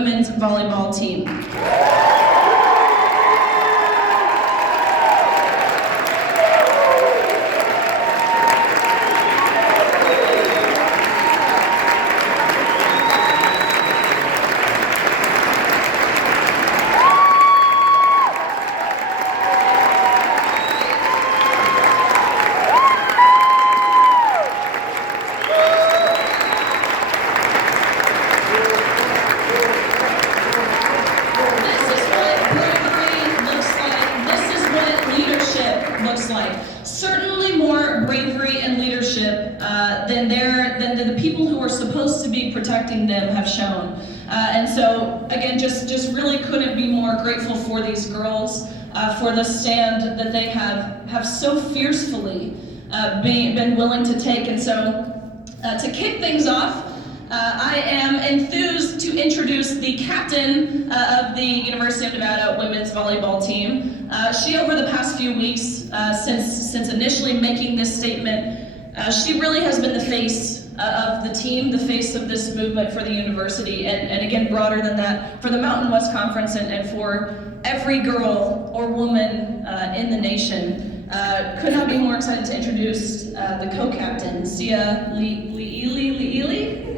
women's volleyball team. Certainly more bravery and leadership than the people who are supposed to be protecting them have shown. And so, again, just really couldn't be more grateful for these girls, for the stand that they have so fiercely been willing to take. And so, to kick things off, I am enthused to introduce the captain of the University of Nevada women's volleyball team. She, over the past few weeks, since initially making this statement, she really has been the face of the team, the face of this movement for the university, and again, broader than that, for the Mountain West Conference and for every girl or woman in the nation. Could not be more excited to introduce the co-captain, Sia Leely.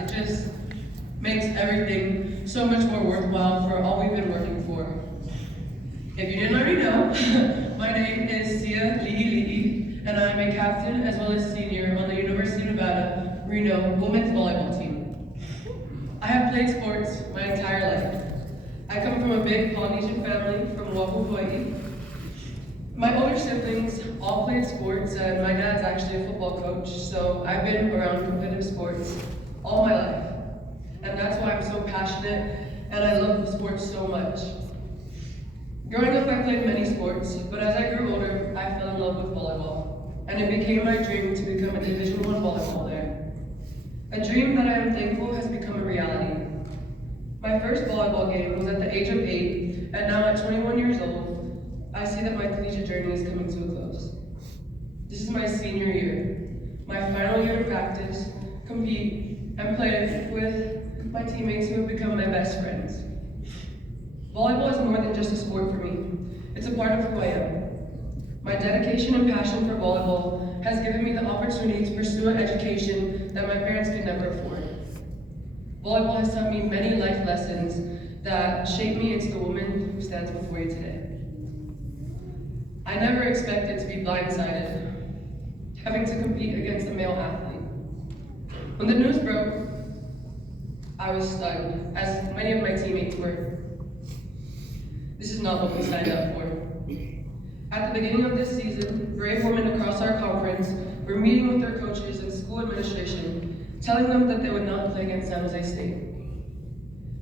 It just makes everything so much more worthwhile for all we've been working for. If you didn't already know, my name is Sia Lee, and I'm a captain as well as senior on the University of Nevada Reno women's volleyball team. I have played sports my entire life. I come from a big Polynesian family from Oahu, Hawaii. My older siblings all played sports, and my dad's actually a football coach, so I've been around competitive sports all my life. And that's why I'm so passionate, and I love sports so much. Growing up, I played many sports, but as I grew older, I fell in love with volleyball, and it became my dream to become a Division I volleyball player. A dream that I am thankful has become a reality. My first volleyball game was at the age of 8, and now at 21 years old, I see that my collegiate journey is coming to a close. This is my senior year, my final year of practice, compete, and play with my teammates who have become my best friends. Volleyball is more than just a sport for me. It's a part of who I am. My dedication and passion for volleyball has given me the opportunity to pursue an education that my parents could never afford. Volleyball has taught me many life lessons that shape me into the woman who stands before you today. I never expected to be blindsided, having to compete against a male athlete. When the news broke, I was stunned, as many of my teammates were. This is not what we signed up for. At the beginning of this season, brave women across our conference were meeting with their coaches and school administration, telling them that they would not play against San Jose State.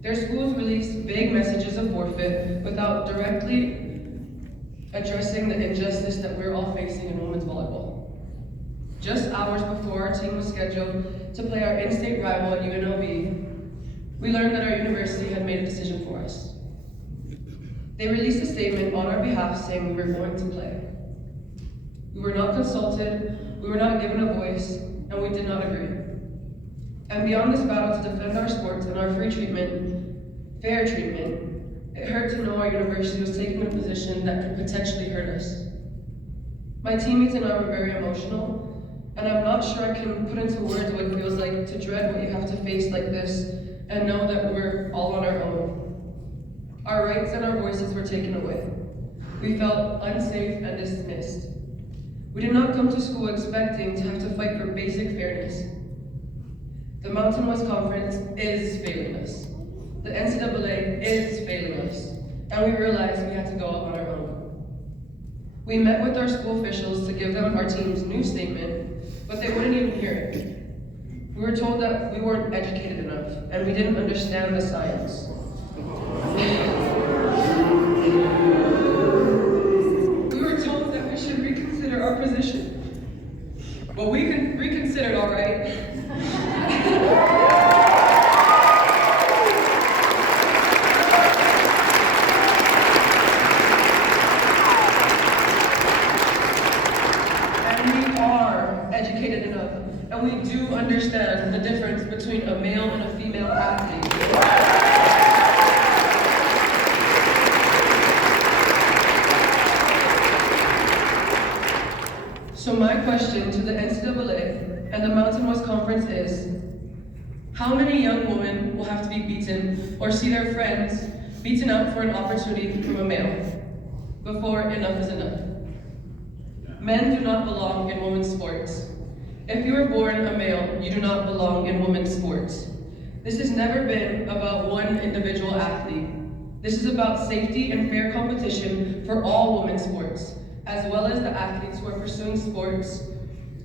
Their schools released vague messages of forfeit without directly addressing the injustice that we're all facing in women's volleyball. Just hours before our team was scheduled to play our in-state rival at UNLV, we learned that our university had made a decision for us. They released a statement on our behalf saying we were going to play. We were not consulted, we were not given a voice, and we did not agree. And beyond this battle to defend our sports and our free treatment, fair treatment, it hurt to know our university was taking a position that could potentially hurt us. My teammates and I were very emotional, and I'm not sure I can put into words what it feels like to dread what you have to face like this and know that we're all on our own. Our rights and our voices were taken away. We felt unsafe and dismissed. We did not come to school expecting to have to fight for basic fairness. The Mountain West Conference is failing us. The NCAA is failing us. And we realized we had to go out on our own. We met with our school officials to give them our team's new statement, but they wouldn't even hear it. We were told that we weren't educated enough, and we didn't understand the science. We were told that we should reconsider our position. Well, we can reconsider it, all right. Educated enough, and we do understand the difference between a male and a female athlete. So my question to the NCAA and the Mountain West Conference is, how many young women will have to be beaten or see their friends beaten up for an opportunity from a male before enough is enough? Men do not belong in women's sports. If you were born a male, you do not belong in women's sports. This has never been about one individual athlete. This is about safety and fair competition for all women's sports, as well as the athletes who are pursuing sports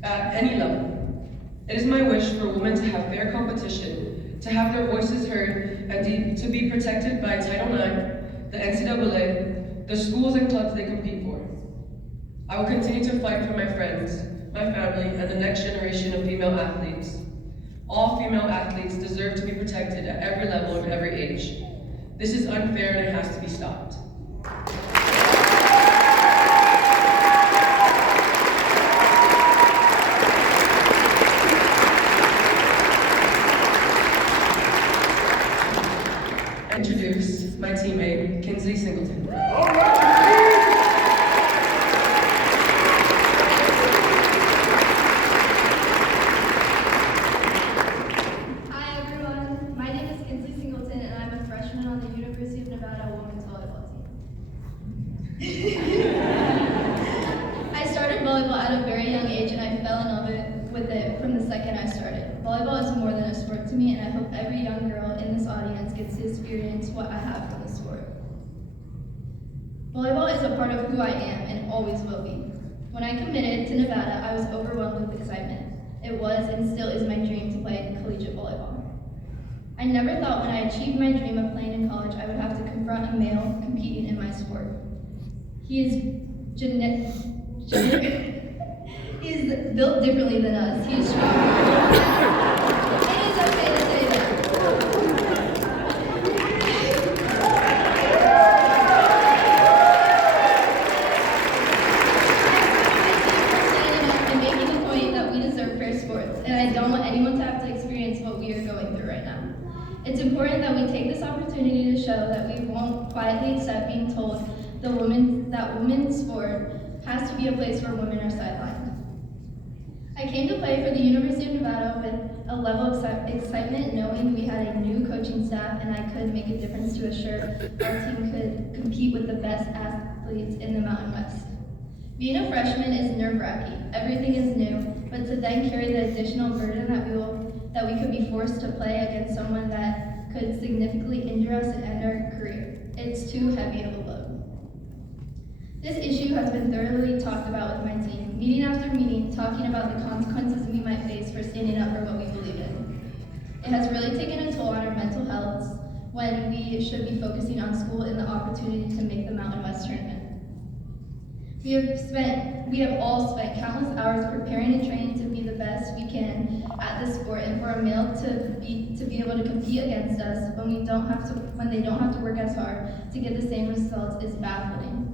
at any level. It is my wish for women to have fair competition, to have their voices heard, and to be protected by Title IX, the NCAA, the schools and clubs they compete for. I will continue to fight for my friends, my family, and the next generation of female athletes. All female athletes deserve to be protected at every level and every age. This is unfair and it has to be stopped. Introduce my teammate, Kinsley Singleton. I started volleyball at a very young age and I fell in love with it from the second I started. Volleyball is more than a sport to me, and I hope every young girl in this audience gets to experience what I have from the sport. Volleyball is a part of who I am and always will be. When I committed to Nevada, I was overwhelmed with excitement. It was and still is my dream to play collegiate volleyball. I never thought when I achieved my dream of playing in college, I would have to confront a male competing in my sport. He is built differently than us. He is strong. It is okay to say that. Standing up and making the point that we deserve fair sports, and I don't want anyone to have to experience what we are going through right now. It's important that we take this opportunity to show that we won't quietly accept being told that women's sport has to be a place where women are sidelined. I came to play for the University of Nevada with a level of excitement, knowing we had a new coaching staff and I could make a difference to assure our team could compete with the best athletes in the Mountain West. Being a freshman is nerve-wracking. Everything is new, but to then carry the additional burden that we could be forced to play against someone that could significantly injure us and end our career, it's too heavy of a load. This issue has been thoroughly talked about with my team, meeting after meeting, talking about the consequences we might face for standing up for what we believe in. It has really taken a toll on our mental health when we should be focusing on school and the opportunity to make the Mountain West tournament. We have all spent countless hours preparing and training to be the best we can at this sport, and for a male to be able to compete against us when they don't have to work as hard to get the same results is baffling.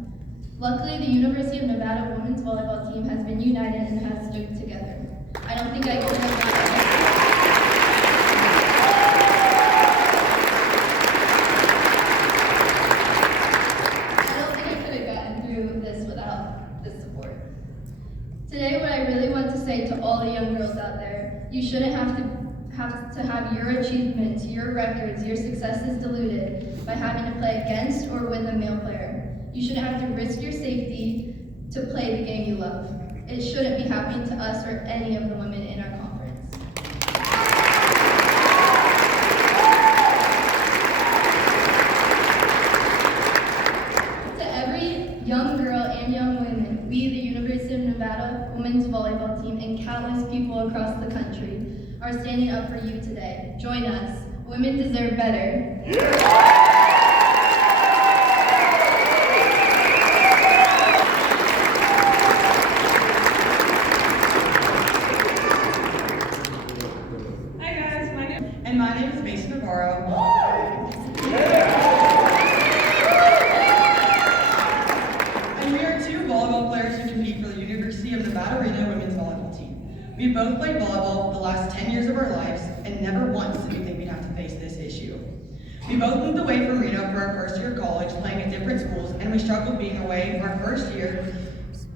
Luckily, the University of Nevada women's volleyball team has been united and has stood together. I don't think I could have gotten through this without this support. Today, what I really want to say to all the young girls out there, you shouldn't have to have your achievements, your records, your successes diluted by having to play against or with a male player. You shouldn't have to risk your safety to play the game you love. It shouldn't be happening to us or any of the women in our conference. are standing up for you today. Join us. Women deserve better. Hi guys, my name is Mason Navarro. And we are two volleyball players who compete for the University of Nevada Reno women's volleyball team. We both played volleyball the last 10 years of our lives, and never once did we think we'd have to face this issue. We both moved away from Reno for our first year of college, playing at different schools, and we struggled being away our first year,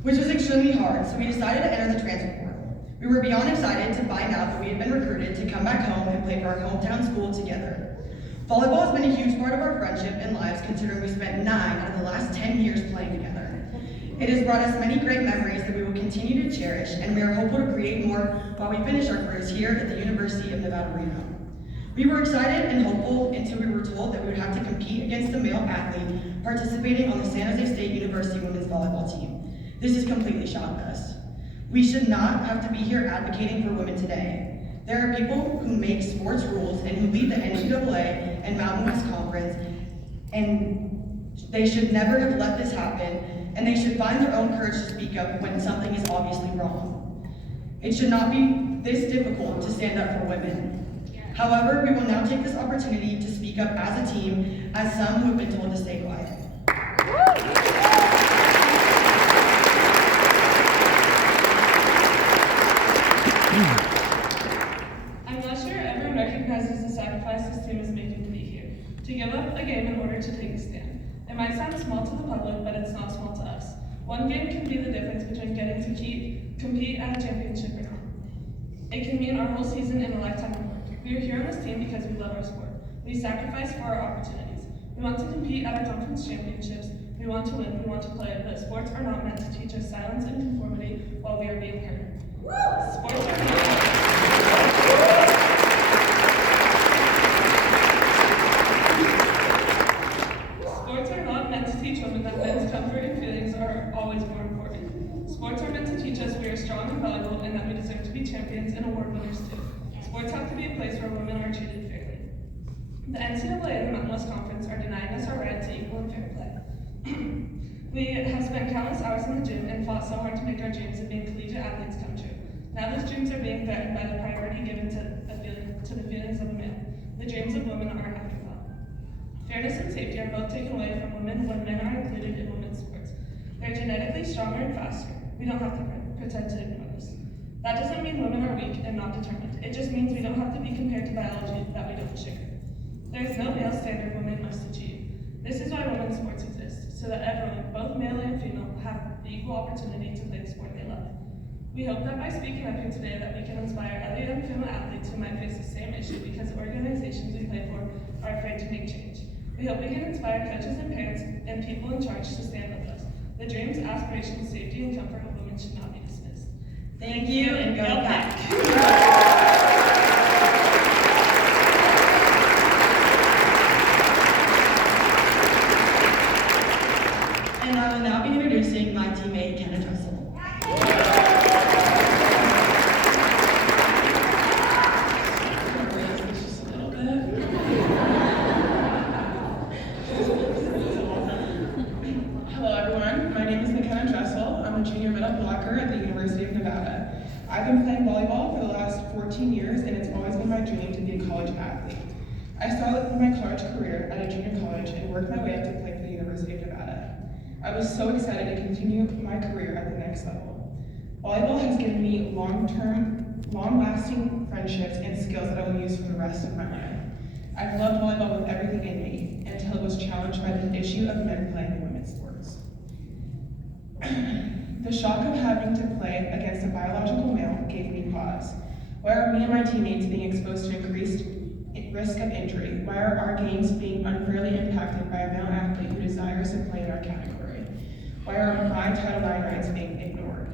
which was extremely hard, so we decided to enter the transfer portal. We were beyond excited to find out that we had been recruited to come back home and play for our hometown school together. Volleyball has been a huge part of our friendship and lives, considering we spent 9 out of the last 10 years playing together. It has brought us many great memories that we will continue to cherish, and we are hopeful to create more while we finish our careers here at the University of Nevada Reno. We were excited and hopeful until we were told that we would have to compete against a male athlete participating on the San Jose State University women's volleyball team. This has completely shocked us. We should not have to be here advocating for women today. There are people who make sports rules and who lead the NCAA and Mountain West Conference, and they should never have let this happen, and they should find their own courage to speak up when something is obviously wrong. It should not be this difficult to stand up for women. However, we will now take this opportunity to speak up as a team, as some who have been told to stay quiet. I'm not sure everyone recognizes the sacrifice this team is making to be here, to give up a game in order to take a stand. It might sound small to the public, but it's not small to us. One game can be the difference between getting to compete at a championship or not. It can mean our whole season and a lifetime of work. We are here on this team because we love our sport. We sacrifice for our opportunities. We want to compete at our conference championships. We want to win, we want to play, but sports are not meant to teach us silence and conformity while we are being hurt. Sports are not meant to teach women that men's comfort and feelings are always more important. Sports are meant to teach us we are strong and valuable and that we deserve to be champions and award winners too. Sports have to be a place where women are treated fairly. The NCAA and the Mountain West Conference are denying us our right to equal and fair play. We have spent countless hours in the gym and fought so hard to make our dreams of being collegiate athletes come true. Now those dreams are being threatened by the priority given to the feelings of a male. The dreams of women are an afterthought. Fairness and safety are both taken away from women when men are included in women's sports. They're genetically stronger and faster. We don't have to pretend to ignore this. That doesn't mean women are weak and not determined. It just means we don't have to be compared to biology that we don't share. There is no male standard women must achieve. This is why women's sports exist, so that everyone, both male and female, have the equal opportunity to play the sport they love. We hope that by speaking up here today that we can inspire other young female athletes who might face the same issue because organizations we play for are afraid to make change. We hope we can inspire coaches and parents and people in charge to stand with us. The dreams, aspirations, safety, and comfort of women should not be dismissed. Thank you, and go back. And I will now be introducing my teammate, Kenna Dressel. Just a little bit. Hello everyone, my name is McKenna Dressel. I'm a junior middle blocker at the University of Nevada. I've been playing volleyball for the last 14 years and it's always been my dream to be a college athlete. I started my college career at a junior college and worked my way up to play for the University of Nevada. I was so excited to continue my career at the next level. Volleyball has given me long-lasting friendships and skills that I will use for the rest of my life. I've loved volleyball with everything in me until it was challenged by the issue of men playing in women's sports. The shock of having to play against a biological male gave me pause. Why are me and my teammates being exposed to increased risk of injury? Why are our games being unfairly impacted by a male athlete who desires to play in our category? Why are my Title IX rights being ignored?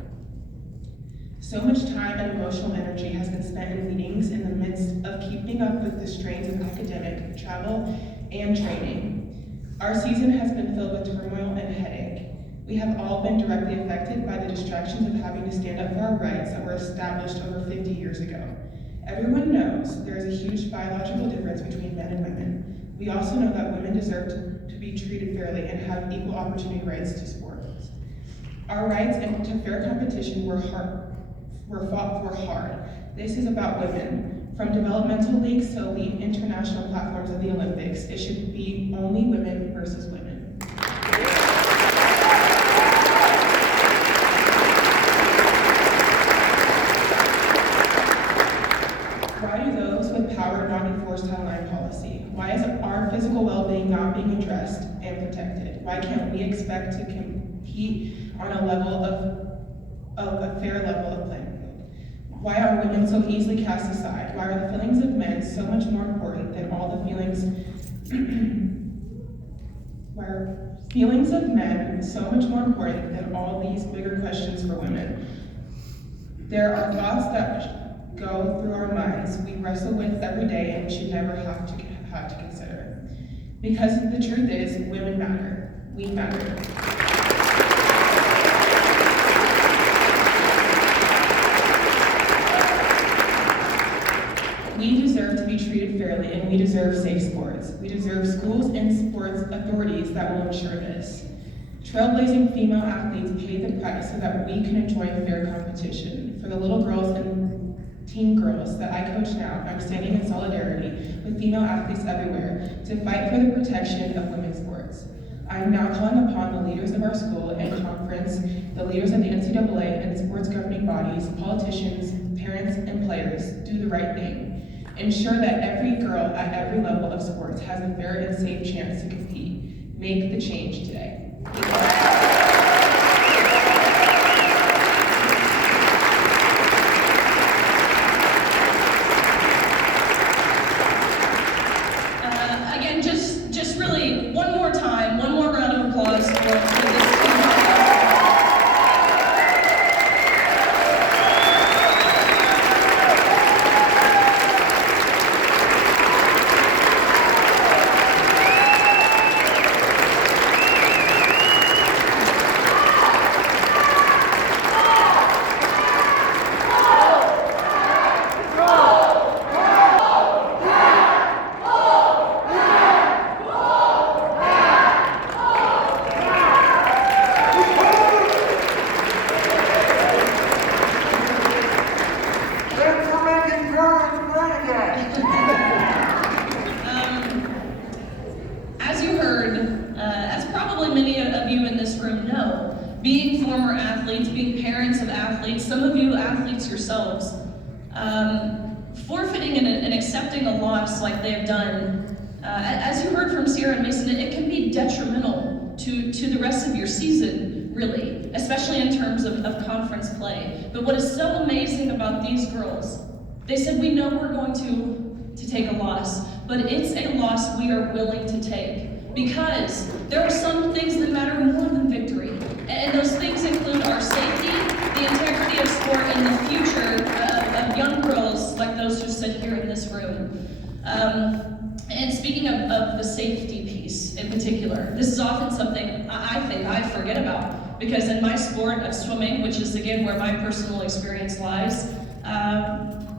So much time and emotional energy has been spent in meetings in the midst of keeping up with the strains of academic, travel, and training. Our season has been filled with turmoil and headache. We have all been directly affected by the distractions of having to stand up for our rights that were established over 50 years ago. Everyone knows there is a huge biological difference between men and women. We also know that women deserve to be treated fairly and have equal opportunity rights to sports. Our rights and to fair competition were fought for hard. This is about women. From developmental leagues to elite international platforms of the Olympics, it should be only women versus women. Why do those with power not enforce Title IX policy? Why is our physical well-being not being addressed and protected? Why can't we expect to compete on a level of a fair level of playing field? Why are women so easily cast aside? Why are the feelings of men so much more important than all the feelings? Why are feelings of men so much more important than all these bigger questions for women? There are thoughts that go through our minds we wrestle with every day and we should never have to consider. Because the truth is, women matter. We matter. We deserve to be treated fairly, and we deserve safe sports. We deserve schools and sports authorities that will ensure this. Trailblazing female athletes pay the price so that we can enjoy fair competition. For the little girls and teen girls that I coach now, I'm standing in solidarity with female athletes everywhere to fight for the protection of women's sports. I am now calling upon the leaders of our school and conference, the leaders of the NCAA and sports governing bodies, politicians, parents, and players, do the right thing. Ensure that every girl at every level of sports has a fair and safe chance to compete. Make the change today. Again, just really one more time, one more round of applause for this team. As you heard, as probably many of you in this room know, being former athletes, being parents of athletes, some of you athletes yourselves, forfeiting and accepting a loss like they have done, as you heard from Sierra and Mason, it can be detrimental to the rest of your season, really, especially in terms of conference play. But what is so amazing about these girls, they said, we know we're going to take a loss, but it's a loss we are willing to take, because there are some things that matter more than victory. And those things include our safety, the integrity of sport, and the future of young girls like those who sit here in this room. And speaking of the safety piece in particular, this is often something I think I forget about, because in my sport of swimming, which is again where my personal experience lies,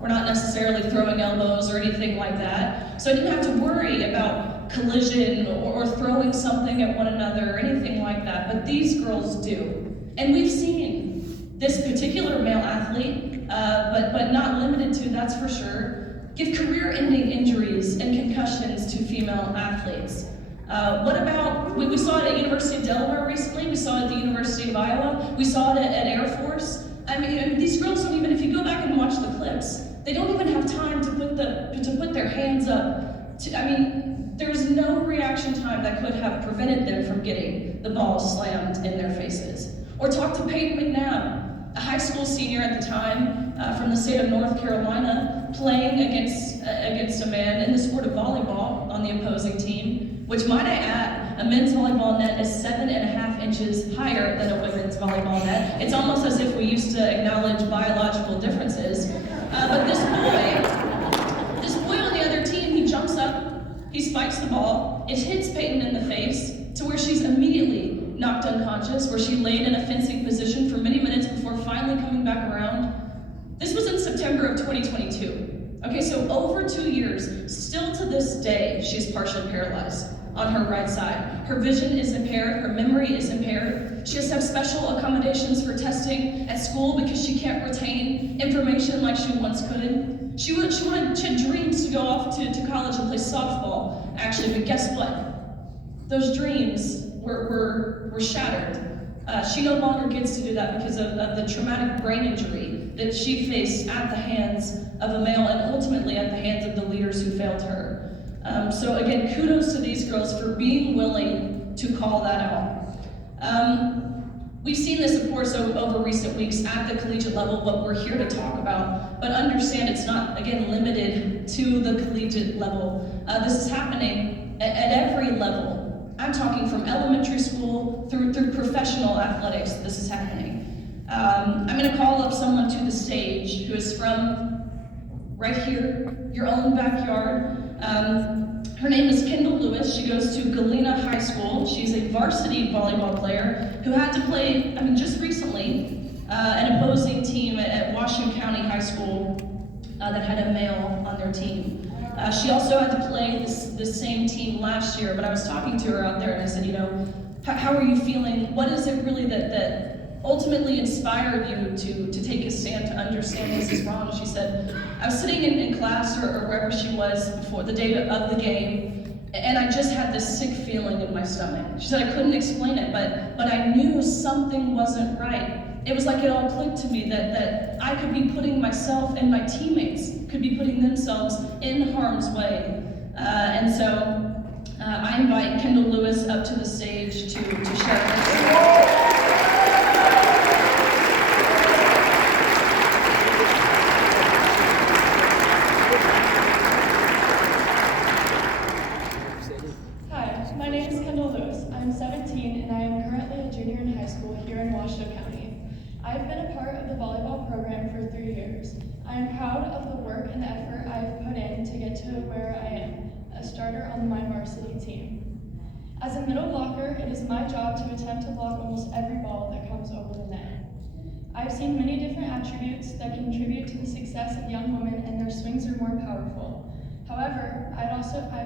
we're not necessarily throwing elbows or anything like that. So I didn't have to worry about collision or throwing something at one another or anything like that, but these girls do. And we've seen this particular male athlete, but not limited to, that's for sure, give career-ending injuries and concussions to female athletes. What about, we saw it at University of Delaware recently, we saw it at the University of Iowa, we saw it at Air Force. I mean, these girls don't even, if you go back and watch the clips, they don't even have time to put their hands up. There's no reaction time that could have prevented them from getting the ball slammed in their faces. Or talk to Peyton McNabb, a high school senior at the time from the state of North Carolina, playing against a man in the sport of volleyball on the opposing team, which, might I add, a men's volleyball net is 7.5 inches higher than a women's volleyball net. It's almost as if we used to acknowledge biological differences. But this boy on the other team, he jumps up, he spikes the ball, it hits Peyton in the face to where she's immediately knocked unconscious, where she laid in a fencing position for many minutes before finally coming back around. This was in September of 2022. Okay, so over 2 years, still to this day, she's partially paralyzed on her right side. Her vision is impaired, her memory is impaired. She has to have special accommodations for testing at school because she can't retain information like she once could. She had dreams to go off to college and play softball, actually, but guess what? Those dreams were shattered. She no longer gets to do that because of the traumatic brain injury that she faced at the hands of a male and ultimately at the hands of the leaders who failed her. So again, kudos to these girls for being willing to call that out. We've seen this, of course, over recent weeks at the collegiate level, what we're here to talk about, but understand it's not, again, limited to the collegiate level. This is happening at every level. I'm talking from elementary school through professional athletics, this is happening. I'm gonna call up someone to the stage who is from right here, your own backyard. Her name is Kendall Lewis. She goes to Galena High School. She's a varsity volleyball player who had to play, just recently, an opposing team at Washington County High School that had a male on their team. She also had to play this same team last year, but I was talking to her out there and I said, how are you feeling? What is it really that ultimately inspired you to take a stand to understand this is wrong? She said, I was sitting in class or wherever she was before the day of the game, and I just had this sick feeling in my stomach. She said I couldn't explain it, but I knew something wasn't right. It was like it all clicked to me that I could be putting myself and my teammates could be putting themselves in harm's way. And so I invite Kendall Lewis up to the stage to share her story. My name is Kendall Lewis. I'm 17 and I am currently a junior in high school here in Washington County. I've been a part of the volleyball program for 3 years. I am proud of the work and effort I've put in to get to where I am, a starter on my varsity team. As a middle blocker, it is my job to attempt to block almost every ball that comes over the net. I've seen many different attributes that contribute to the success of young women, and their swings are more powerful. However, I've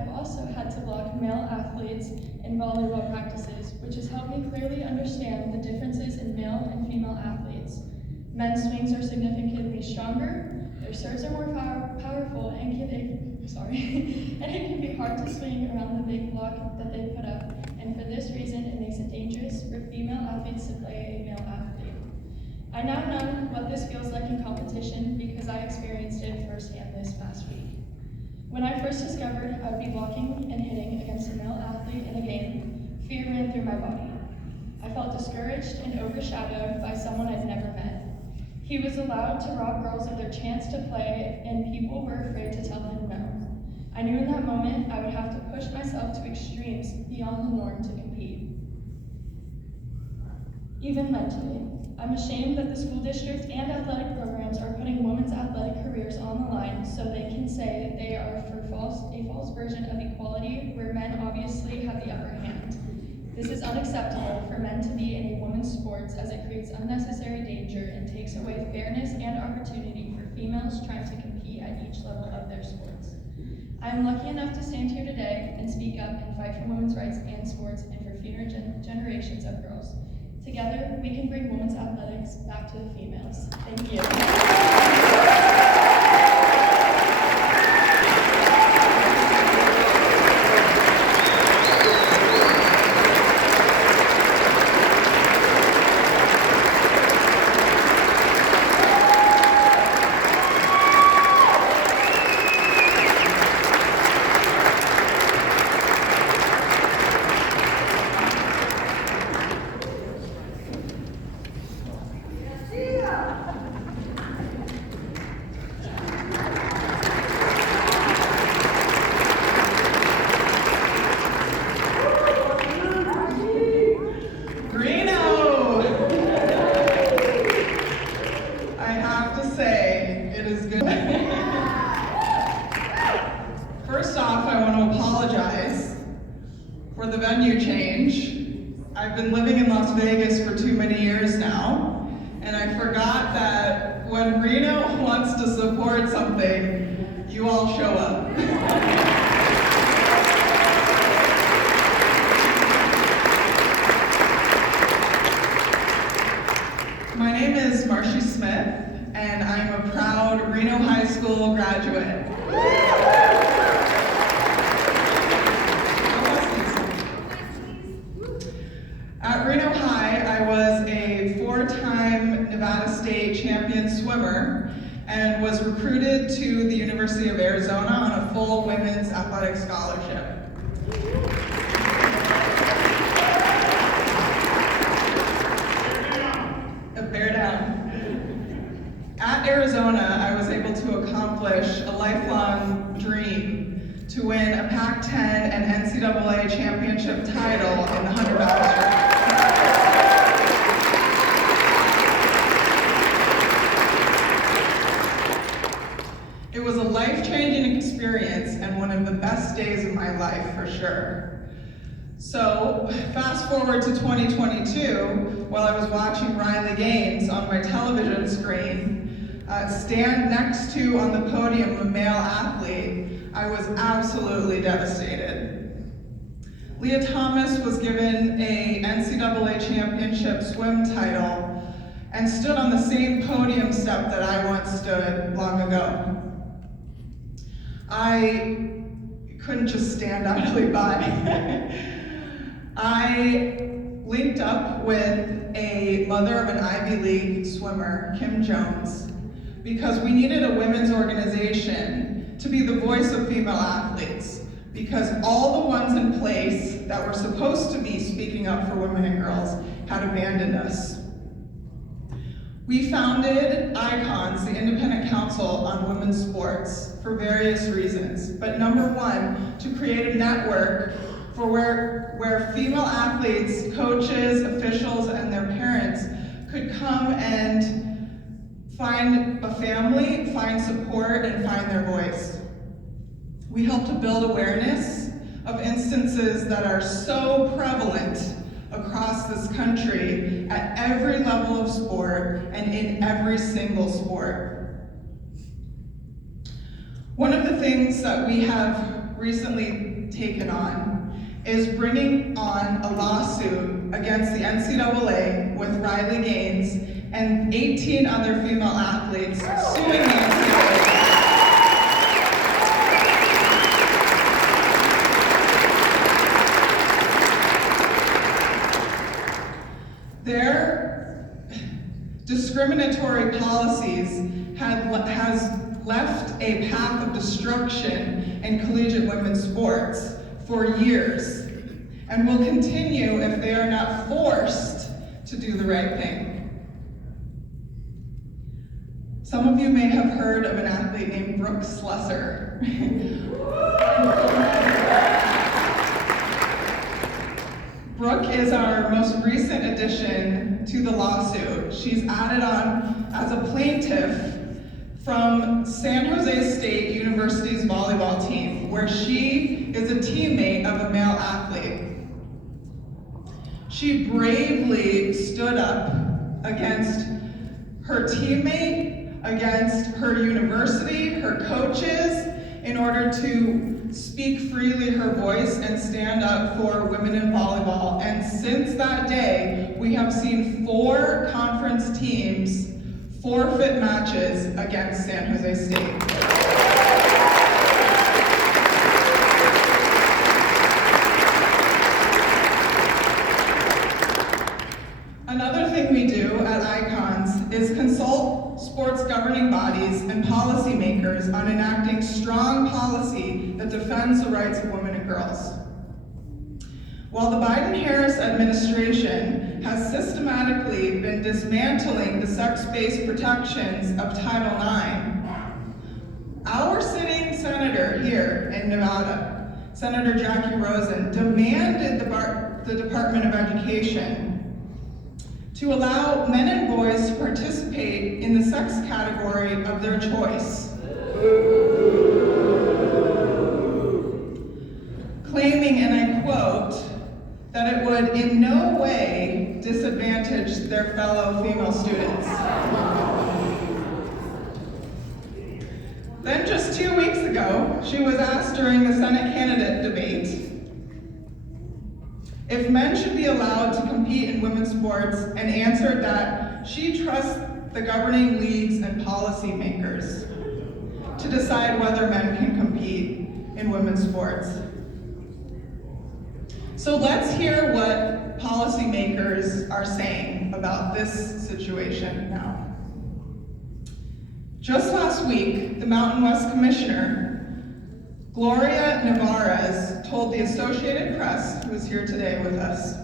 also had to block male athletes in volleyball practices, which has helped me clearly understand the differences in male and female athletes. Men's swings are significantly stronger, their serves are more powerful, and it can be hard to swing around the big block that they put up, and for this reason, it makes it dangerous for female athletes to play a male athlete. I now know what this feels like in competition because I experienced it firsthand this past week. When I first discovered I would be blocking and hitting against a male athlete in a game, fear ran through my body. I felt discouraged and overshadowed by someone I'd never met. He was allowed to rob girls of their chance to play, and people were afraid to tell him no. I knew in that moment I would have to push myself to extremes beyond the norm to compete. Even mentally, I'm ashamed that the school district and athletic programs are putting women's athletic careers on the line so they can say they are for a false version of equality where men obviously have the upper hand. This is unacceptable for men to be in a women's sports as it creates unnecessary danger and takes away fairness and opportunity for females trying to compete at each level of their sports. I am lucky enough to stand here today and speak up and fight for women's rights in sports and for future generations of girls. Together, we can bring women's athletics back to the females. Thank you. First off, I want to apologize for the venue change. I've been living in Las Vegas for too many years now, and I forgot that when Reno wants to support something, you all show up. My name is Marcy Smith, and I'm a proud Reno High School graduate. At Reno High, I was a 4-time Nevada State champion swimmer and was recruited to the University of Arizona on a full women's athletic scholarship. Bear down. At Arizona, I was able to accomplish a lifelong dream to win a Pac-10 and NCAA championship title in the 100 backstroke. It was a life-changing experience and one of the best days of my life, for sure. So, fast forward to 2022, while I was watching Riley Gaines on my television screen stand next to, on the podium, a male athlete, I was absolutely devastated. Leah Thomas was given a NCAA championship swim title and stood on the same podium step that I once stood long ago. I couldn't just stand idly by. I linked up with a mother of an Ivy League swimmer, Kim Jones, because we needed a women's organization to be the voice of female athletes, because all the ones in place that were supposed to be speaking up for women and girls had abandoned us. We founded ICONS, the Independent Council on Women's Sports, for various reasons, but number one, to create a network for where female athletes, coaches, officials, and their parents could come and find a family, find support, and find their voice. We help to build awareness of instances that are so prevalent across this country at every level of sport and in every single sport. One of the things that we have recently taken on is bringing on a lawsuit against the NCAA with Riley Gaines and 18 other female athletes suing the NCAA. Their discriminatory policies has left a path of destruction in collegiate women's sports for years, and will continue if they are not forced to do the right thing. Some of you may have heard of an athlete named Brooke Slessor. Brooke is our most recent addition to the lawsuit. She's added on as a plaintiff from San Jose State University's volleyball team, where she is a teammate of a male athlete. She bravely stood up against her teammate, against her university, her coaches, in order to speak freely her voice and stand up for women in volleyball. And since that day, we have seen 4 conference teams forfeit matches against San Jose State. Another thing we do at ICONS is consult sports governing bodies and policymakers on enacting strong policy that defends the rights of women and girls. While the Biden-Harris administration has systematically been dismantling the sex-based protections of Title IX, our sitting senator here in Nevada, Senator Jackie Rosen, demanded the Department of Education to allow men and boys to participate in the sex category of their choice, claiming, and I quote, that it would in no way disadvantage their fellow female students. Then just 2 weeks ago, ago, she was asked during the Senate candidate debate if men should be allowed to compete in women's sports, and answered that she trusts the governing leagues and policymakers to decide whether men can compete in women's sports. So let's hear what policymakers are saying about this situation now. Just last week, the Mountain West Commissioner, Gloria Nevarez, told the Associated Press, who is here today with us,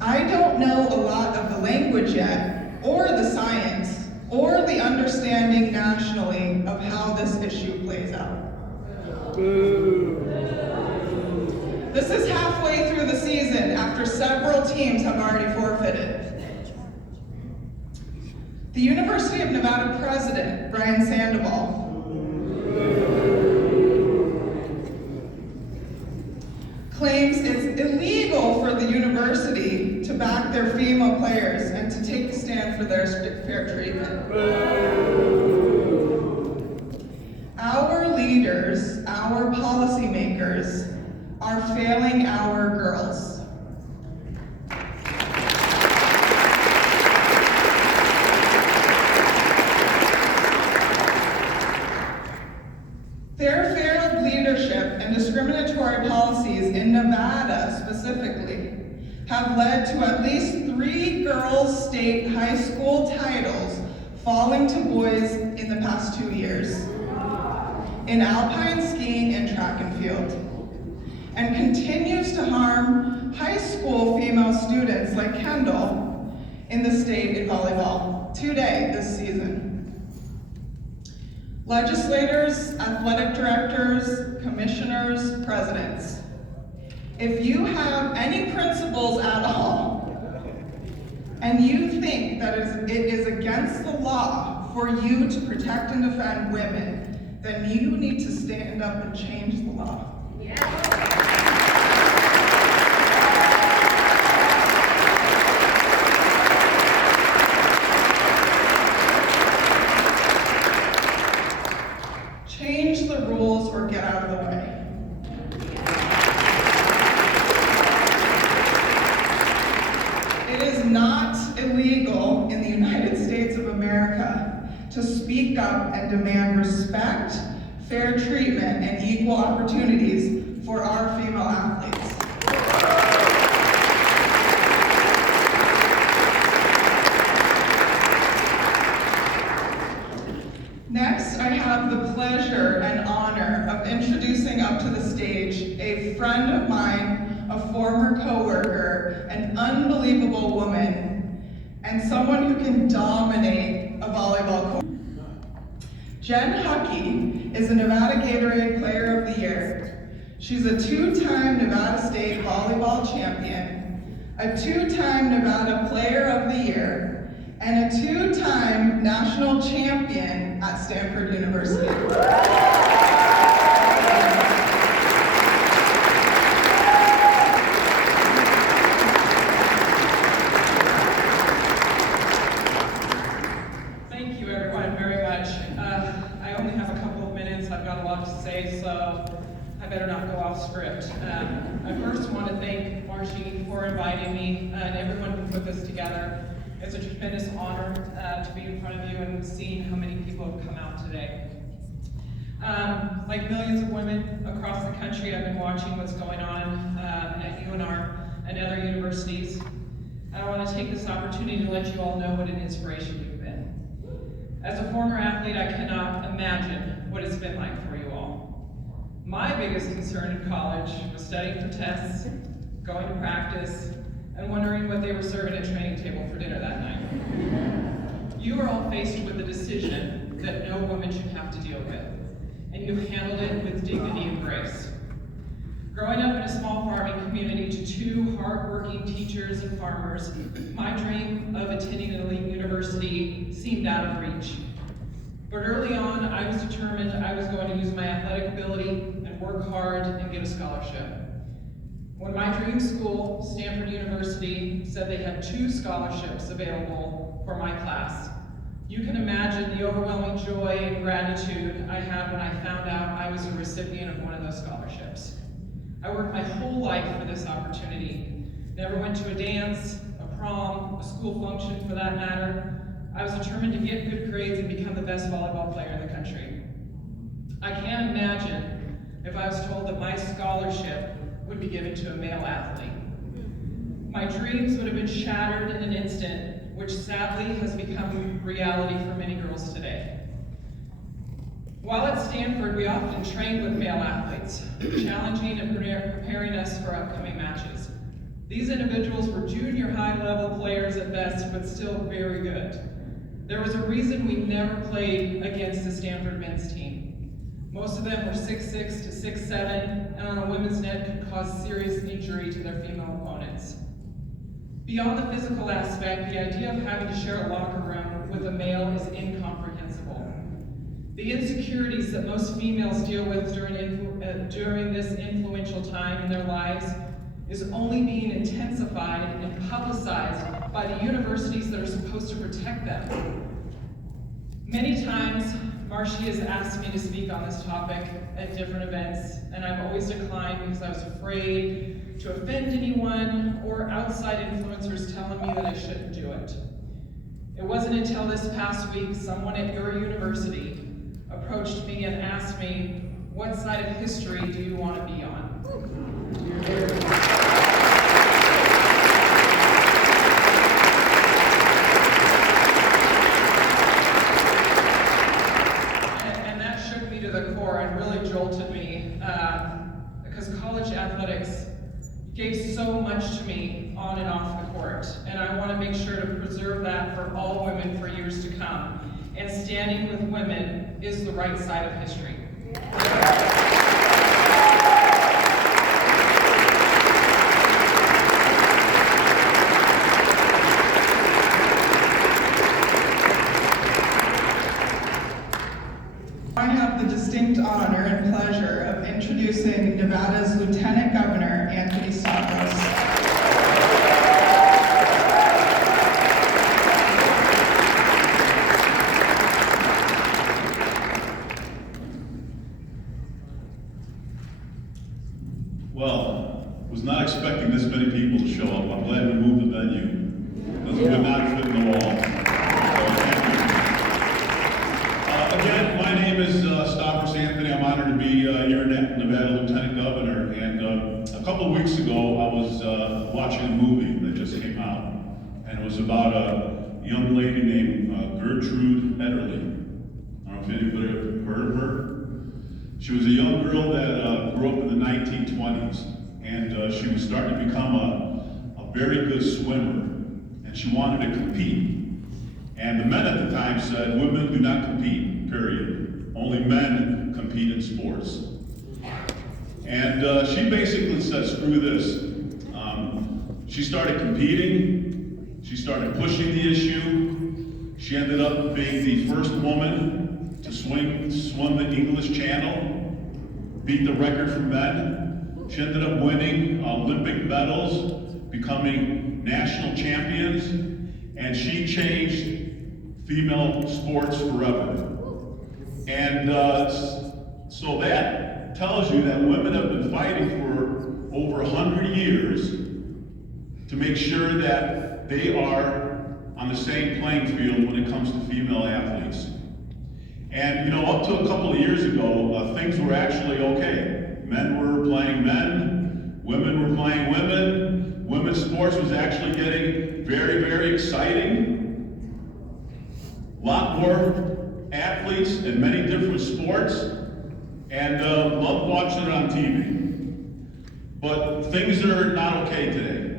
"I don't know a lot of the language yet, or the science, or the understanding nationally of how this issue plays out." Boo. This is halfway through the season after several teams have already forfeited. The University of Nevada president, Brian Sandoval, claims it's illegal for the university to back their female players and to take a stand for their fair treatment. Our leaders, our policymakers, are failing our girls. Their failed leadership and discriminatory policies in Nevada specifically have led to at least 3 girls' state high school titles falling to boys in the past 2 years in alpine skiing and track and field, and continues to harm high school female students like Kendall in the state in volleyball today, this season. Legislators, athletic directors, commissioners, presidents, if you have any principles at all, and you think that it is against the law for you to protect and defend women, then you need to stand up and change the law. Change the rules or get out of the way. It is not illegal in the United States of America to speak up and demand respect, fair treatment, and equal opportunities for our female athletes. Next, I have the pleasure and honor of introducing up to the stage a friend of mine, a former coworker, an unbelievable woman, and someone who can dominate a volleyball court. Jen Huckey is a Nevada Gatorade Player of the Year. She's a 2-time Nevada State Volleyball Champion, a 2-time Nevada Player of the Year, and a 2-time National Champion at Stanford University. Thank you everyone very much. I only have a couple of minutes. I've got a lot to say, so I better not go off script. I first want to thank Marcy for inviting me and everyone who put this together. It's a tremendous honor to be in front of you and seeing how many people have come out today. Like millions of women across the country, I've been watching what's going on at UNR and other universities. I want to take this opportunity to let you all know what an inspiration you've been. As a former athlete, I cannot imagine what it's been like for you all. My biggest concern in college was studying for tests, going to practice, and wondering what they were serving at training table for dinner that night. You are all faced with a decision that no woman should have to deal with, and you've handled it with dignity and grace. Growing up in a small farming community to 2 hard-working teachers and farmers, my dream of attending an elite university seemed out of reach. But early on, I was determined I was going to use my athletic ability and work hard and get a scholarship. When my dream school, Stanford University, said they had 2 scholarships available for my class, You can imagine the overwhelming joy and gratitude I had when I found out I was a recipient of one of those scholarships. I worked my whole life for this opportunity. Never went to a dance, a prom, a school function for that matter. I was determined to get good grades and become the best volleyball player in the country. I can't imagine if I was told that my scholarship would be given to a male athlete. My dreams would have been shattered in an instant, which sadly has become reality for many girls today. While at Stanford, we often trained with male athletes, challenging and preparing us for upcoming matches. These individuals were junior high-level players at best, but still very good. There was a reason we never played against the Stanford men's team. Most of them were 6'6" to 6'7", and on a women's net could cause serious injury to their female opponents. Beyond the physical aspect, the idea of having to share a locker room with a male is incomprehensible. The insecurities that most females deal with during this influential time in their lives is only being intensified and publicized by the universities that are supposed to protect them. Many times, Marcy has asked me to speak on this topic at different events, and I've always declined because I was afraid to offend anyone or outside influencers telling me that I shouldn't do it. It wasn't until this past week someone at your university approached me and asked me, what side of history do you want to be on? And that shook me to the core and really jolted me because college athletics gave so much to me on and off the court, and I want to make sure to preserve that for all women for years to come. And standing with women is the right side of history. I have the distinct honor and pleasure of introducing Nevada's Lieutenant Governor, Anthony Stavros. Well, was not expecting this many people to show up. I'm glad we moved the venue. This would not fit in the wall. So, thank you. Again, my name is Stavros Anthony. I'm honored to be your Nevada Lieutenant Governor. And a couple of weeks ago, I was watching a movie that just came out. And it was about a young lady named Gertrude Ederle. I don't know if anybody ever heard of her. She was a young girl that grew up in the 1920s, and she was starting to become a very good swimmer, and she wanted to compete. And the men at the time said, women do not compete, period. Only men compete in sports. And she basically said, screw this. She started competing, she started pushing the issue. She ended up being the first woman to swim the English Channel, beat the record for men. She ended up winning Olympic medals, becoming national champions, and she changed female sports forever. And so that tells you that women have been fighting for over 100 years to make sure that they are on the same playing field when it comes to female athletes. And you know, up to a couple of years ago, things were actually okay. Men were playing men, women were playing women. Women's sports was actually getting very, very exciting. A lot more athletes in many different sports, and loved watching it on TV. But things are not okay today.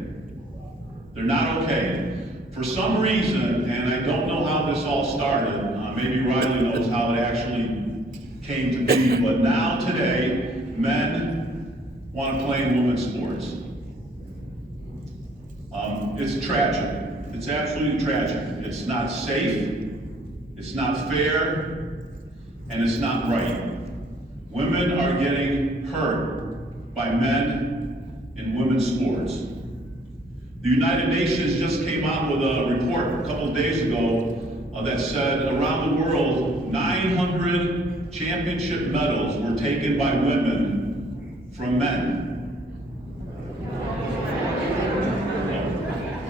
They're not okay. For some reason, and I don't know how this all started, maybe Riley knows how it actually came to be, but now today, men want to play in women's sports. It's tragic. It's absolutely tragic. It's not safe, it's not fair, and it's not right. Women are getting hurt by men in women's sports. The United Nations just came out with a report a couple of days ago that said around the world, 900 championship medals were taken by women from men.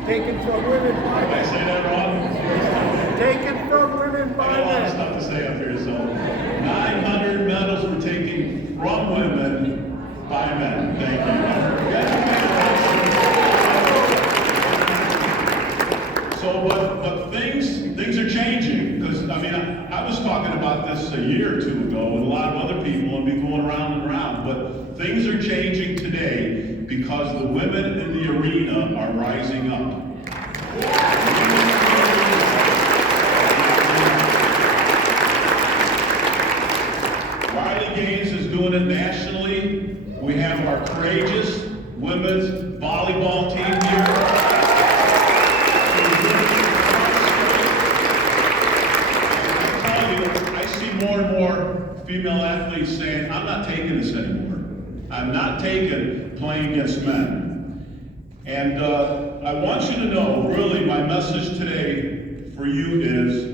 Taken from women by Did I say that wrong? Taken from women by I got a lot of men. stuff to say up here, so 900 medals were taken from women by men. Thank you. So, but things are changing, because I mean, I was talking about this a year or two ago with a lot of other people, and be going around and around, but things are changing today because the women in the arena are rising up. Riley Gaines is doing it nationally. We have our courageous women's volleyball team here. I see more and more female athletes saying, I'm not taking this anymore. I'm not taking playing against men. And I want you to know, really, my message today for you is,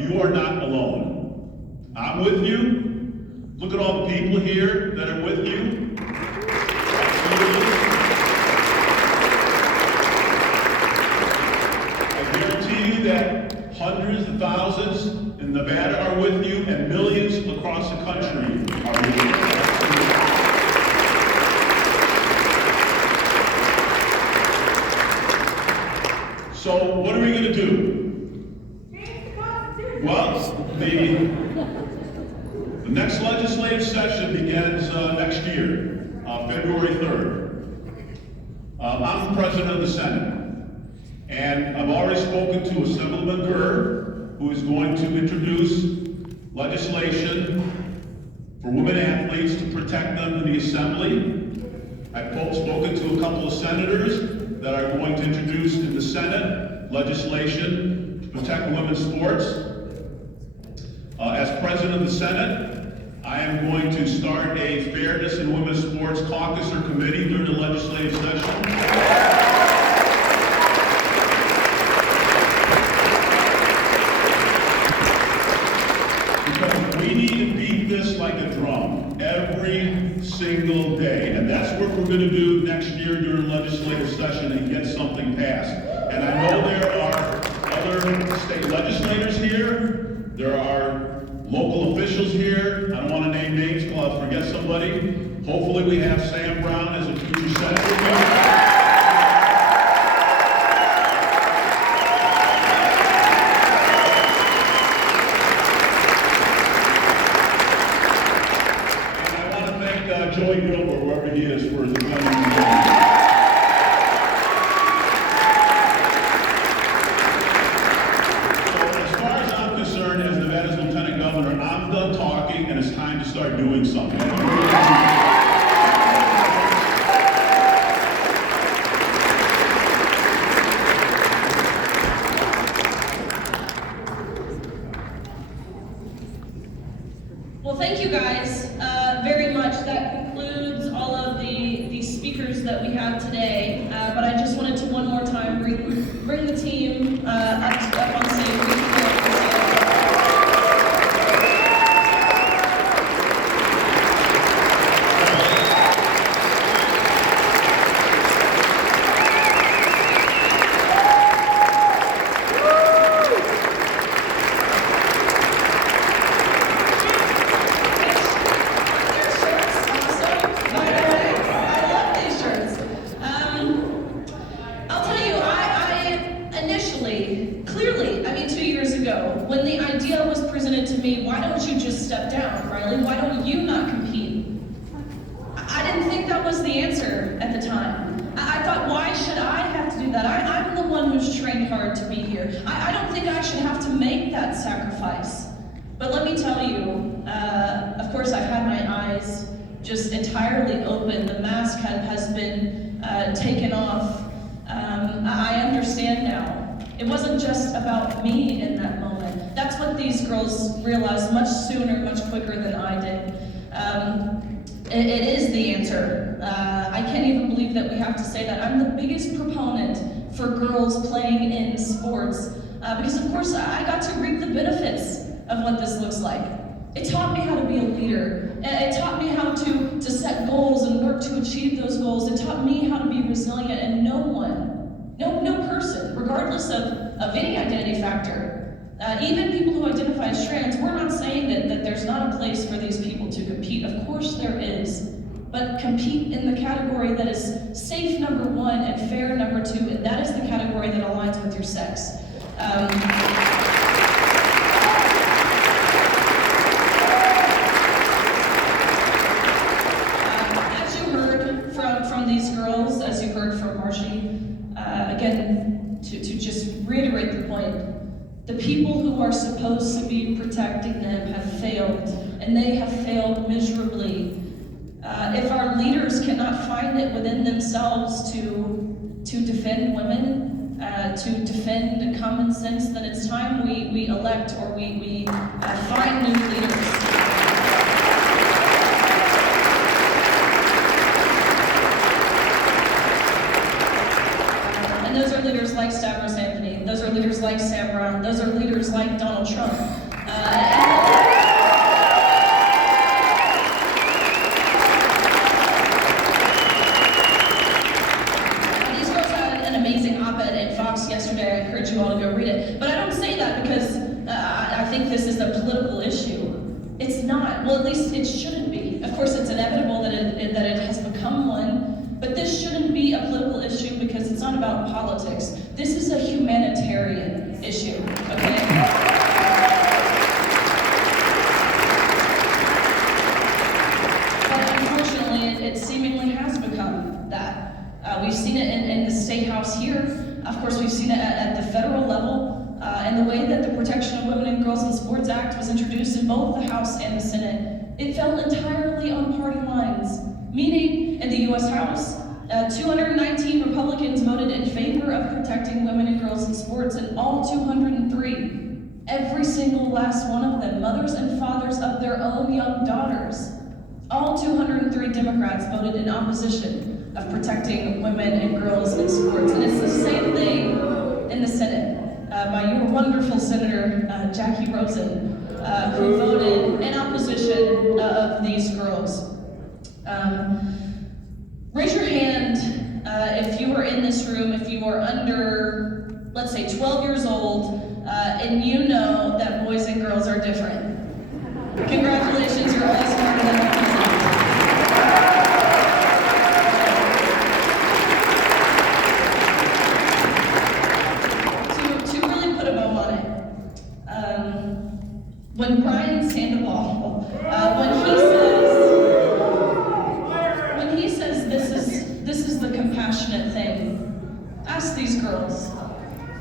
you are not alone. I'm with you. Look at all the people here that are with you. I guarantee you that hundreds of thousands in Nevada are with you, and millions across the country are with you. So what are we going to do? Well, the next legislative session begins next year, February 3rd. I'm the president of the Senate, and I've already spoken to Assemblyman Gurr, who is going to introduce legislation for women athletes to protect them in the Assembly. I've spoken to a couple of senators that are going to introduce in the Senate legislation to protect women's sports. As president of the Senate, I am going to start a Fairness in Women's Sports caucus or committee during the legislative session. Because we need to beat this like a drum every single day. And that's what we're going to do next year during legislative session and get something passed. And I know there are other state legislators here. There are local officials here. I don't want to name names because I'll forget somebody. Hopefully we have Sam Brown as a future senator here. Joey Gilbert, wherever he is, for his opinion. So as far as I'm concerned, as Nevada's Lieutenant Governor, I'm done talking and it's time to start doing something. Well, thank you guys very much. That concludes all of the speakers that we had today. But I just wanted to one more time bring the team up on stage. Clearly, I mean, 2 years ago, when the idea was presented to me, why don't you just step down, Riley? Why don't you not compete? I didn't think that was the answer at the time. I thought, why should I have to do that? I'm the one who's trained hard to be here. I don't think I should have to make that sacrifice. But let me tell you, of course, I've had my eyes just entirely open. The mask has been taken off. I understand now. It wasn't just about me in that moment. That's what these girls realized much sooner, much quicker than I did. It is the answer. I can't even believe that we have to say that. I'm the biggest proponent for girls playing in sports. because of course I got to reap the benefits of what this looks like. It taught me how to be a leader. It taught me how to set goals and work to achieve those goals. It taught me how to be resilient, and no person, regardless of any identity factor, even people who identify as trans, we're not saying that there's not a place for these people to compete. Of course there is. But compete in the category that is safe, number one, and fair, number two, and that is the category that aligns with your sex. As you heard from these girls, as you heard from Marcy, again, to just reiterate the point, the people who are supposed to be protecting them have failed, and they have failed miserably. If our leaders cannot find it within themselves to defend women, to defend common sense, then it's time we elect or we find new leaders. And those are leaders like Stavros Anthony, those are leaders like Sam Brown, those are leaders like Donald Trump. Yesterday, I encourage you all to go read it. But I don't say that because I think this is a political issue. It's not. Well, at least it shouldn't be. Of course, it's inevitable that it has become one. But this shouldn't be a political issue because it's not about politics. This is a humanitarian issue. Okay. But unfortunately, it seemingly has become that. We've seen it in the State House here. Of course, we've seen it at the federal level, and the way that the Protection of Women and Girls in Sports Act was introduced in both the House and the Senate, it fell entirely on party lines, meaning in the U.S. House, 219 Republicans voted in favor of protecting women and girls in sports, and all 203, every single last one of them, mothers and fathers of their own young daughters, all 203 Democrats voted in opposition of protecting women and girls in sports. And it's the same thing in the Senate by your wonderful Senator Jackie Rosen, who voted in opposition of these girls. Raise your hand if you are in this room, if you are under, let's say, 12 years old, and you know that boys and girls are different. Congratulations, you're all smarter than what you think. When Brian Sandoval, when he says this is the compassionate thing, ask these girls,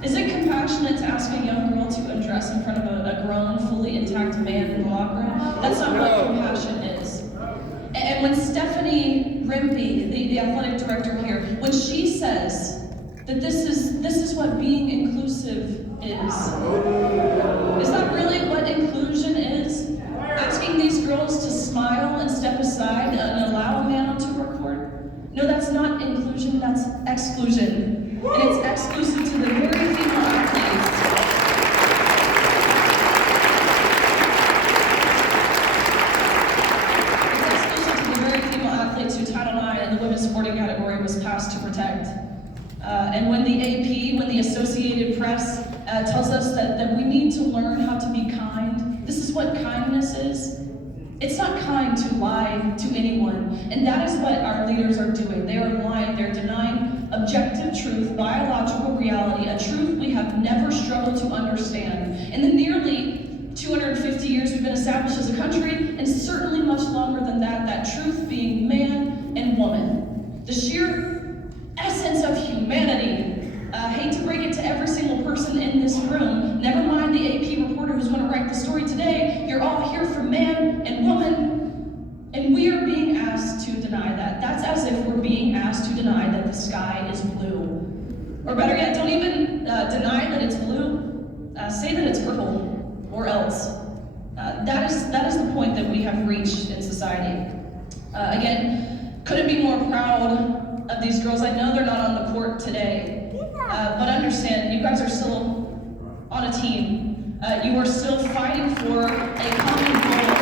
is it compassionate to ask a young girl to undress in front of a grown, fully intact man in the locker room? That's not what compassion is. And when Stephanie Rimpey, the athletic director here, when she says that this is what being inclusive is that really what inclusion is? Asking these girls to smile and step aside and allow a man onto her court? No, that's not inclusion, that's exclusion. And it's exclusive to the very female athletes. It's exclusive to the very female athletes who Title IX in the women's sporting category was passed to protect. And when the AP, when the Associated Press tells us that we need to learn how to be kind, this is what kindness is. It's not kind to lie to anyone, and that is what our leaders are doing. They are lying, they're denying objective truth, biological reality, a truth we have never struggled to understand. In the nearly 250 years we've been established as a country, and certainly much longer than that, that truth being man and woman. The sheer essence of humanity. Hate to break it to every single person in this room, never mind the AP reporter who's going to write the story today, you're all here for man and woman, and we are being asked to deny that. That's as if we're being asked to deny that the sky is blue. Or better yet, don't even deny that it's blue, say that it's purple, or else. That is the point that we have reached in society. Again, couldn't be more proud of these girls. I know they're not on the court today, but understand, you guys are still on a team. You are still fighting for a common goal.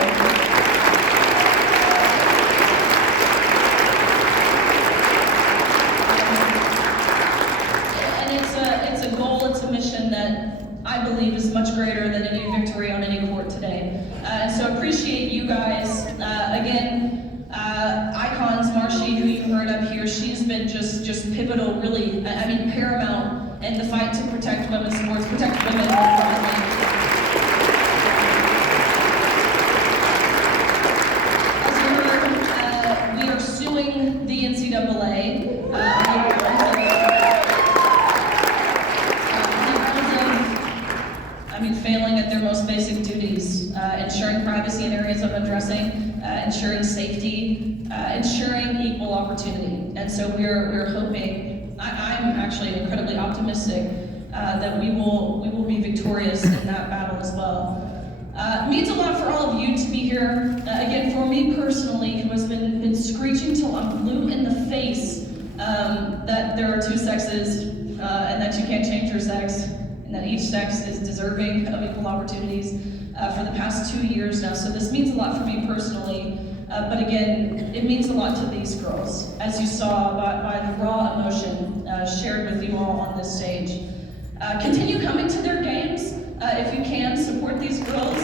It's a goal, it's a mission that I believe is much greater than any victory on any court today. And so appreciate you guys. Again, icons, Marcy, who you heard up here, she's been just pivotal, really, I mean paramount in the fight to protect women's sports, protect women more broadly. As you heard, we are suing the NCAA. Failing at their most basic duties, ensuring privacy in areas of undressing, ensuring safety, ensuring equal opportunity. And so we're hoping, I'm actually incredibly optimistic that we will be victorious in that battle as well. It means a lot for all of you to be here. Again, for me personally, who has been screeching till I'm blue in the face that there are two sexes and that you can't change your sex, and that each sex is deserving of equal opportunities for the past 2 years now. So this means a lot for me personally, but again, it means a lot to these girls, as you saw by the raw emotion shared with you all on this stage. Continue coming to their games if you can, support these girls.